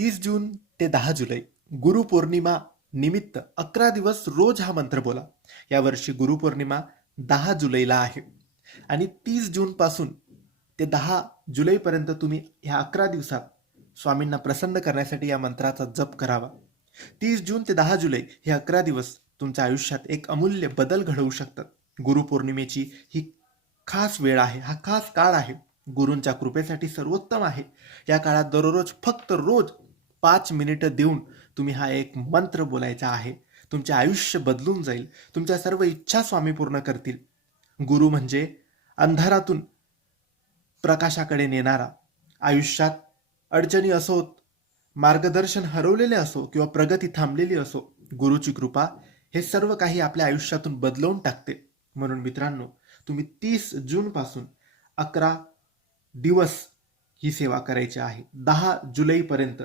30 जून ते 10 जुलै गुरुपौर्णिमा निमित्त 11 दिवस रोज हा मंत्र बोला. यावर्षी गुरुपौर्णिमा 10 जुलैला आहे आणि 30 जून पासून ते 10 जुलैपर्यंत तुम्ही ह्या 11 दिवसात स्वामींना प्रसन्न करण्यासाठी या मंत्राचा जप करावा. 30 जून ते 10 जुलै हे 11 दिवस तुमच्या आयुष्यात एक अमूल्य बदल घडवू शकतात. गुरुपौर्णिमेची ही खास वेळ आहे, हा खास काळ आहे, गुरूंच्या कृपेसाठी सर्वोत्तम आहे. या काळात दररोज फक्त रोज 5 मिनिटं देऊन तुम्ही हा एक मंत्र बोलायचा आहे. तुमचे आयुष्य बदलून जाईल. तुमच्या सर्व इच्छा स्वामी पूर्ण करतील. गुरु म्हणजे अंधारातून प्रकाशाकडे नेणारा, आयुष्यात अडचणी असोत, मार्गदर्शन हरवलेले असो किंवा प्रगती थांबलेली असो, गुरुची कृपा हे सर्व काही आपल्या आयुष्यातून बदलवून टाकते. म्हणून मित्रांनो, तुम्ही 30 जून पासून 11 दिवस ही सेवा करायची आहे. 10 जुलैपर्यंत